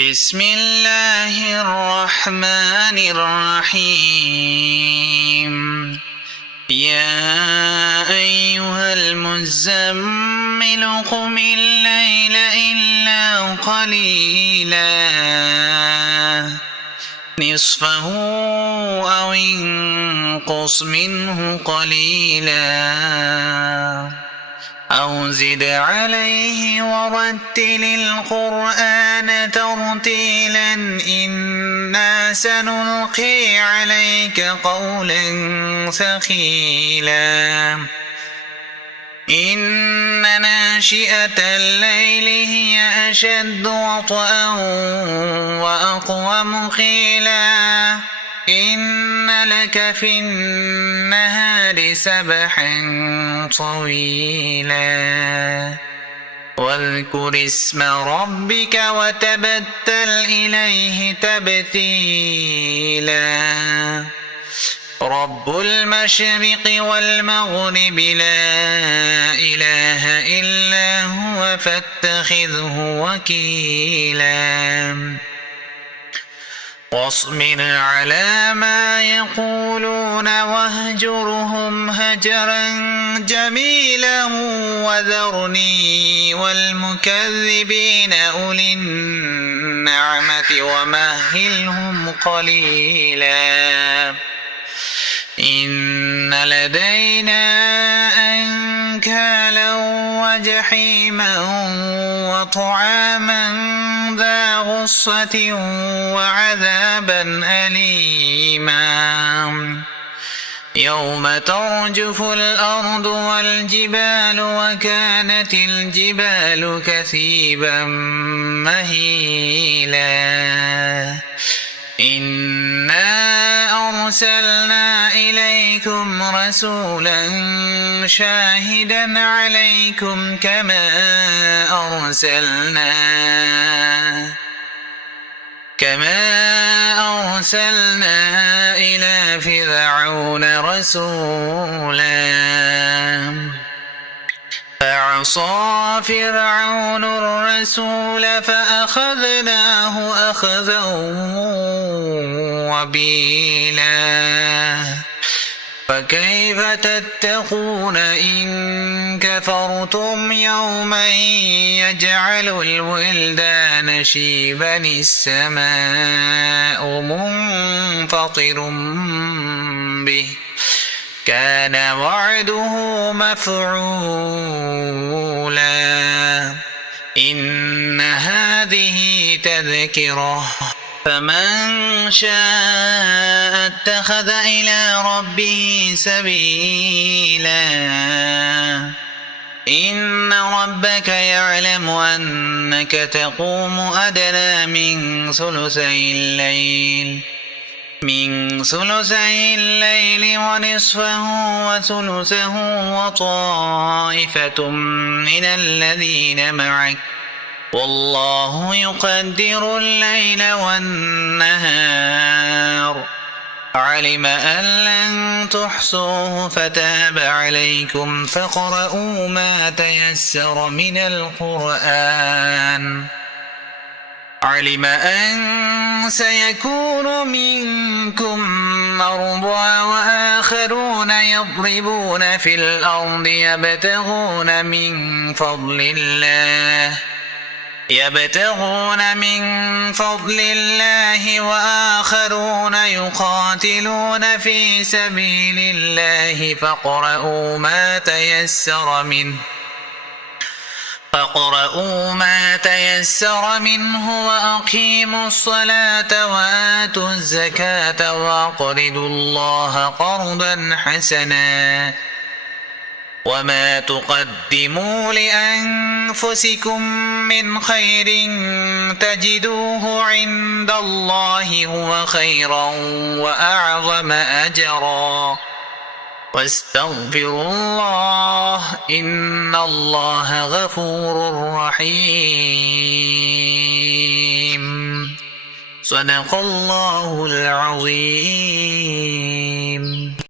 بسم الله الرحمن الرحيم. يا أيها المزمل قم الليل إلا قليلا نصفه أو انقص منه قليلا أو زد عليه ورتل القرآن ترتيلا إنا سنلقي عليك قولا ثقيلا إن ناشئة الليل هي أشد وطئا وأقوم قيلا إن لك في النهار سبحا طويلا واذكر اسم ربك وتبتل إليه تبتيلا رب المشرق والمغرب لا إله إلا هو فاتخذه وكيلا واصبر على ما يقولون واهجرهم هجرا جميلا وذرني والمكذبين أولي النعمة ومهلهم قليلا إن لدينا أنكالا وجحيما وطعاما ذا غصة وعذابا أليما يوم ترجف الأرض والجبال وكانت الجبال كثيبا مهيلا إنا أرسلنا إليكم رسولا شاهدا عليكم كما أرسلنا إلى فرعون رسولا فعصى فرعون الرسول فأخذناه أخذا وبيلا فكيف تتقون إن كفرتم يوما يجعل الولدان شيبا السماء منفطر به كان وعده مفعولا إن هذه تذكرة فمن شاء اتخذ إلى ربه سبيلا إن ربك يعلم أنك تقوم أدنى من ثلثي الليل ونصفه وثلثه وطائفة من الذين معك والله يقدر الليل والنهار علم أن لن تحصوه فتاب عليكم فاقرؤوا ما تيسر من القرآن علم أن سيكون منكم مرضى وآخرون يضربون في الأرض يبتغون من فضل الله وآخرون يقاتلون في سبيل الله فاقرؤوا ما تيسر منه وأقيموا الصلاة وآتوا الزكاة وأقرضوا الله قرضا حسنا وما تقدموا لأنفسكم من خير تجدوه عند الله هو خيرا وأعظم أجرا واستغفروا الله إن الله غفور رحيم صدق الله العظيم.